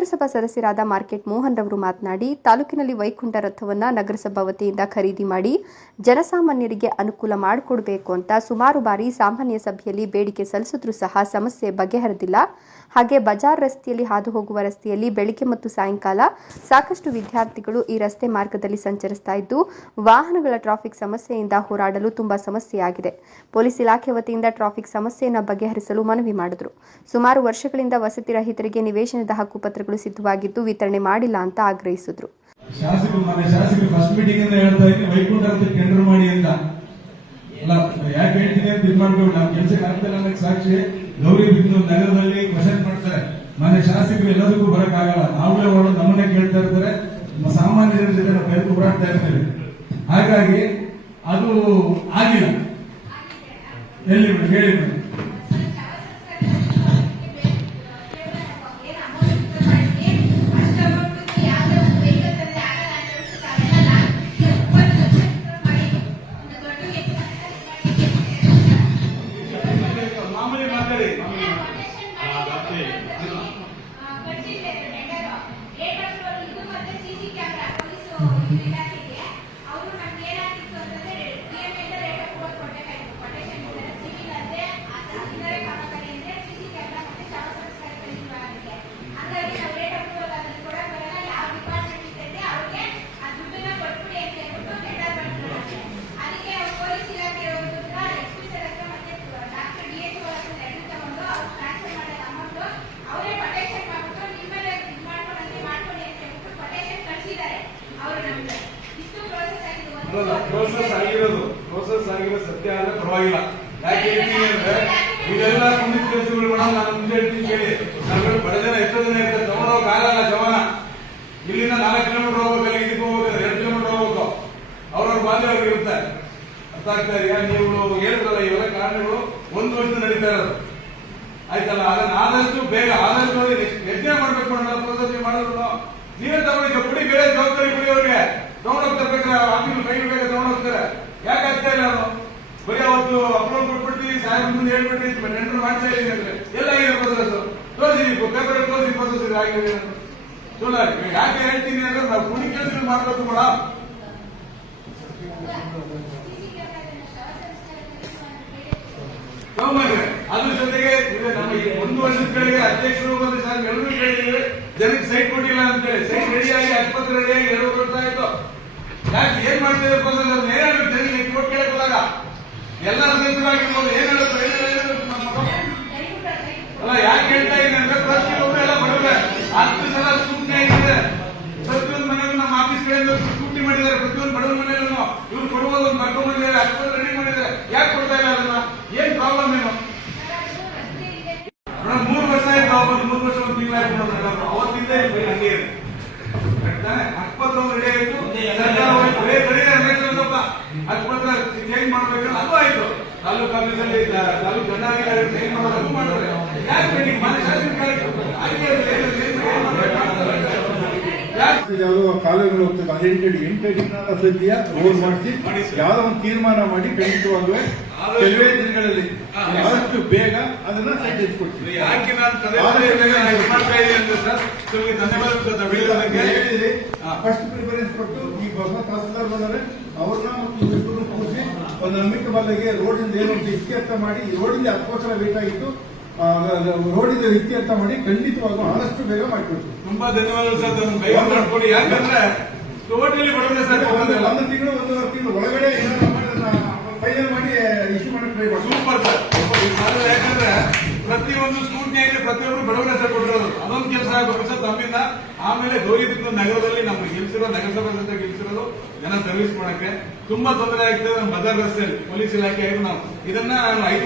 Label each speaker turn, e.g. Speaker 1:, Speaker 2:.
Speaker 1: ನಗರಸಭಾ ಸದಸ್ಯರಾದ ಮಾರ್ಕೆಟ್ ಮೋಹನ್ ರವರು ಮಾತನಾಡಿ, ತಾಲೂಕಿನಲ್ಲಿ ವೈಕುಂಠ ರಥವನ್ನು ನಗರಸಭಾ ವತಿಯಿಂದ ಖರೀದಿ ಮಾಡಿ ಜನಸಾಮಾನ್ಯರಿಗೆ ಅನುಕೂಲ ಮಾಡಿಕೊಡಬೇಕು ಅಂತ ಸುಮಾರು ಬಾರಿ ಸಾಮಾನ್ಯ ಸಭೆಯಲ್ಲಿ ಬೇಡಿಕೆ ಸಲ್ಲಿಸಿದ್ರೂ ಸಹ ಸಮಸ್ಯೆ ಬಗೆಹರಿದಿಲ್ಲ. ಹಾಗೆ ಬಜಾರ್ ರಸ್ತೆಯಲ್ಲಿ ಹಾದು ಹೋಗುವ ರಸ್ತೆಯಲ್ಲಿ ಬೆಳಿಗ್ಗೆ ಮತ್ತು ಸಾಯಂಕಾಲ ಸಾಕಷ್ಟು ವಿದ್ಯಾರ್ಥಿಗಳು ಈ ರಸ್ತೆ ಮಾರ್ಗದಲ್ಲಿ ಸಂಚರಿಸ್ತಾ ಇದ್ದು, ವಾಹನಗಳ ಟ್ರಾಫಿಕ್ ಸಮಸ್ಯೆಯಿಂದ ಹೋರಾಡಲು ತುಂಬಾ ಸಮಸ್ಯೆಯಾಗಿದೆ. ಪೊಲೀಸ್ ಇಲಾಖೆ ವತಿಯಿಂದ ಟ್ರಾಫಿಕ್ ಸಮಸ್ಯೆಯನ್ನು ಬಗೆಹರಿಸಲು ಮನವಿ ಮಾಡಿದರು. ಸುಮಾರು ವರ್ಷಗಳಿಂದ ವಸತಿ ರಹಿತರಿಗೆ ನಿವೇಶನದ ಹಕ್ಕುಪತ್ರಗಳು ಸಿದ್ಧವಾಗಿದ್ದು ವಿತರಣೆ ಮಾಡಿಲ್ಲ ಅಂತ ಆಗ್ರಹಿಸಿದ್ರು.
Speaker 2: ಶಾಸಕರು ಮನೆ ಶಾಸಕರು ಮಾಡ್ತಾರೆ. ಶಾಸಕರು ಎಲ್ಲದಕ್ಕೂ ಬರಕ್ಕಾಗಲ್ಲ. ನಾವೇ ಅವರು ನಮ್ಮನ್ನೇ ಕೇಳ್ತಾ ಇರ್ತಾರೆ. ಸಾಮಾನ್ಯ ಜೊತೆ ನಾವು ಹಾಗಾಗಿ ಅದು ಆಗಿಲ್ಲ. ಎಲ್ಲಿ ಹೇಳಿ ಮೇಡಮ್.
Speaker 3: ಪ್ರೋಸೆಸ್
Speaker 2: ಆಗಿರೋದು ಪ್ರೋಸೆಸ್ ಆಗಿರೋದು ಸತ್ಯ ಅಂದ್ರೆ ಪರವಾಗಿಲ್ಲ. ಯಾಕೆ ಹೇಳ್ತೀನಿ ಅಂದ್ರೆ, ಇದೆಲ್ಲ ಮುಂದಿನ ಕೆಲಸಗಳು ಮೇಡಮ್ ನಾನು ಮುಂದೆ ಹೇಳ್ತೀನಿ ಕೇಳಿ. ನಮ್ಗೆ ಬಡ ಜನ, ಎಷ್ಟೋ ಜನ ಇರ್ತಾರೆ. ತಗೊಂಡೋಗಕ್ ಆಗಲ್ಲ ಜವಾನ ಇಲ್ಲಿಂದ ನಾಲ್ಕು ಕಿಲೋಮೀಟರ್ ಹೋಗ್ಬೇಕಲ್ಲ ಇದಕ್ಕೆ ಹೋಗ್ಬೇಕಾದ್ರೆ ಎರಡು ಕಿಲೋಮೀಟರ್ ಹೋಗ್ಬೇಕು. ಅವ್ರವ್ರ ಬಾಲ್ಯ ಅವ್ರಿಗೆ ಅರ್ಥ ಆಗ್ತಾ ಇದೆಯಾ? ನೀವು ಹೇಳಿದ್ರಲ್ಲ ಇವೆಲ್ಲ ಕಾರಣಗಳು ಒಂದು ವರ್ಷ ನಡೀತಾ ಇರೋದು. ಆಯ್ತಲ್ಲ? ಅದನ್ನ ಆದಷ್ಟು ಬೇಗ, ಆದಷ್ಟು ಯಜ್ಞ ಮಾಡ್ಬೇಕು ಅನ್ನೋ ಪ್ರೋಸೆಸ್ ಮಾಡೋದು ನೀವೇ ತಗೊಂಡಿದ್ದ ಕೊಡಿ ಬೇರೆ ಜವಾಬ್ದಾರಿ ಕೊಡಿ ಅವ್ರಿಗೆ. ತಗೊಂಡೋಗ್ತಾರೆ ಬೇಕಾದ್ರೆ ಆಫೀಸ್ ಫೈಲ್ ಬೇಕಾದ್ರೆ ತಗೊಂಡೋಗ್ತಾರೆ ಯಾಕೆ ಆಗ್ತಾ ಇಲ್ಲ ಅದು ಅವತ್ತು ಅಪ್ಲೋಡ್ ಕೊಟ್ಬಿಟ್ಟು ಸಾಹೇಬ್ ಮುಂದೆ ಹೇಳ್ಬಿಟ್ಟು ಟೆಂಡರ್ ಮಾಡ್ತಾ ಇದ್ದೀನಿ ಅಂದ್ರೆ ಎಲ್ಲ ಆಗಿದೆ ಪ್ರೊಸೆಸ್ ತೋರಿಸಿ ಪೇಪರ್ ತೋರಿಸಿ ಪ್ರೋಸೆಸ್ ಆಗಿದೆ ಸುಳ್ಳ ಯಾಕೆ ಹೇಳ್ತೀನಿ ಅಂದ್ರೆ ನಾವು ಕುಡಿ ಕೆಲಸಗಳು ಮಾಡ್ಬೇಕು ಮೇಡಮ್ ಅದ್ರ ಜೊತೆಗೆ ಇದು ಒಂದು ವರ್ಷದ ಕೆಳಗೆ ಅಧ್ಯಕ್ಷರು ಮತ್ತೆ ಸರ್ ಎಲ್ಲರೂ ಕೇಳಿದ್ರೆ ಜನಕ್ಕೆ ಸೈಟ್ ಕೊಟ್ಟಿಲ್ಲ ಅಂತ ಹೇಳಿ. ಸೈಟ್ ರೆಡಿಯಾಗಿ ಆಸ್ಪತ್ರೆ ರೆಡಿಯಾಗಿ ಎರಡು ಬರ್ತಾ ಇತ್ತು ಯಾಕೆ ಏನ್ ಮಾಡ್ತಿದ್ರೆ ಪ್ರಸಂಗ ಅದನ್ನ ಏನ್ ಹೇಳ್ಬೇಕು ಜನರಿಗೆ ಎಷ್ಟು ಕೊಟ್ಟು ಕೇಳಕ್ಕಾಗ ಎಲ್ಲ ಸದಸ್ಯರಾಗಿರ್ಬೋದು ಏನ್ ನಮ್ಮ ಅಲ್ಲ, ಯಾಕೆ ಹೇಳ್ತಾ ಇದೆ ಅಂದ್ರೆ ಪ್ರತಿಯೊಬ್ಬರು ಎಲ್ಲ ಬಡವೆ ಹತ್ತು ಸಲ ಸೂಚನೆ ಆಗಿದೆ ಪ್ರತಿಯೊಂದು ಮನೆಯಲ್ಲೂ ನಮ್ಮ ಆಫೀಸ್ ಕಡೆಯಿಂದ ಸೂಟಿ ಮಾಡಿದ್ದಾರೆ. ಪ್ರತಿಯೊಂದು ಬಡವರ ಮನೆಯಲ್ಲೂ ಇವ್ರು ಕೊಡುವುದು ಒಂದು ಕರ್ಕೊಂಡು ಬಂದಿದ್ದಾರೆ ರೆಡಿ ಮಾಡಿದ್ದಾರೆ. ಯಾಕೆ ಕೊಡ್ತಾ ಇಲ್ಲ ಅದನ್ನ? ಏನ್ ಪ್ರಾಬ್ಲಮ್ ಏನು ಮೇಡಮ್ ಮೂರು ವರ್ಷ ಆಯ್ತು ಅವ್ರು ಮೂರು ವರ್ಷ ಒಂದು ತಿಂಗಳಾಯ್ತು ಮೇಡಮ್ ಅವತ್ತಿಂದ ಈ ಫೈಲ್ ಹಂಗೆ ಇದೆ ತಾನೆ ಆಸ್ಪತ್ರೆ ಒಂದು ರೆಡಿ ಆಯ್ತು ಸರ್ಕಾರ ಹೋಯ್ತು ಏ ಕಡಿಮೆ ರಮೇಶ್ವರಪ್ಪ ಆಸ್ಪತ್ರೆ ಚೇಂಜ್ ಮಾಡ್ಬೇಕಂದ್ರೆ ಅದು ಆಯ್ತು ತಾಲೂಕು ಆಫೀಸಲ್ಲಿ ತ- ತಾಲೂಕು ದಂಡಾಧಿಕಾರಿ ಚೇಂಜ್ ಮಾಡೋದು ಅದು ಮಾಡ್ತಾರೆ ಯಾಕೆ ಪೆಂಡಿಂಗ್ ಮನೆ ಶಾಸನ ಹಾಗೆ ಇರುತ್ತೆ. ಏನ್- ಏನ್- ಏನ್ ಮಾಡ್ಬೇಕು? ಮಾಡ್ತಾರೆ.
Speaker 4: ಯಾವುದೋ ಕಾಲುವೆಗಳು ಹೋಗ್ತದೆ ಅಡೆಂಟೆಡ್ ಎಂಟೆಡಿನ ಸದ್ಯ ರೋಡ್ ಮಾಡಿಸಿ
Speaker 2: ಮಾಡಿ ಸರ್.
Speaker 4: ಯಾವುದೋ ಒಂದು ತೀರ್ಮಾನ ಮಾಡಿ ಖಂಡಿತವಾಗುವೆ ಕೆಲವೇ ದಿನಗಳಲ್ಲಿ. ಆದಷ್ಟು ಬೇಗ ಅದನ್ನ ಕೊಡ್ತೀವಿ
Speaker 2: ಯಾಕೆ ನಾನು
Speaker 4: ಫಸ್ಟ್ ಪ್ರಿಫರೆನ್ಸ್ ಕೊಟ್ಟು ಈ ಹೊಸ ತಹಸೀಲ್ದಾರ್ ಬಂದರೆ ಅವ್ರನ್ನ ಮತ್ತು ಇಬ್ಬರು ಕೂರಿಸಿ ಒಂದು ನಂಬಿಕೆ ಬದಲಿಗೆ ರೋಡಿಂದ ಏನು ಅಂತ ಇತ್ಯರ್ಥ ಮಾಡಿ ರೋಡ್ ರೋಡಿಂದ ಹತ್ತು ವರ್ಷ ಬೇಕಾಗಿತ್ತು ಆಗಿತ್ತು ರೋಡಿಂದ ಅಂತ ಮಾಡಿ ಖಂಡಿತವಾಗೂ ಆದಷ್ಟು ಬೇಗ ಮಾಡಿಕೊಡ್ತೀವಿ.
Speaker 2: ತುಂಬಾ ಧನ್ಯವಾದಗಳು ಸರ್ ಬೇಗ ಮಾಡ್ಕೊಡಿ. ಯಾಕಂದ್ರೆ ಟೋಟಲಿ ಬಡವರೇ ಸರ್
Speaker 4: ಒಂದು ತಿಂಗಳು ಒಂದೂವರೆ ತಿಂಗಳು ಒಳಗಡೆ ಫೈನಲ್ ಮಾಡಿ ಇಶ್ಯೂ ಮಾಡಿ ಟ್ರೈ ಮಾಡಿ
Speaker 2: ಸೂಪರ್ ಸರ್ ಯಾಕಂದ್ರೆ ಪ್ರತಿಯೊಂದು ಸ್ಕೂಟಿಯಾಗಿ ಪ್ರತಿಯೊಬ್ಬರು ಬಡವರ ಸರ್ ಕೊಟ್ಟಿರೋದು. ಅದೊಂದು ಕೆಲಸ ಆಗಬೇಕು ಸರ್ ತಮ್ಮಿಂದ. ಆಮೇಲೆ ಗೌರಿಬಿದ್ದ ನಗರದಲ್ಲಿ ನಮ್ಗೆ ಗೆಲ್ಸಿರೋ ನಗರಸಭೆ ಜೊತೆ ಗೆಲ್ಸಿರೋದು ಜನ ಸರ್ವಿಸ್ ಮಾಡಕ್ಕೆ. ತುಂಬಾ ತೊಂದರೆ ಆಗ್ತದೆ ನಮ್ಮ ಬಜಾರ್ ರಸ್ತೆಯಲ್ಲಿ. ಪೊಲೀಸ್ ಇಲಾಖೆ ಆಗಿ ನಾವು. ಇದನ್ನ ನಾನು ಐದು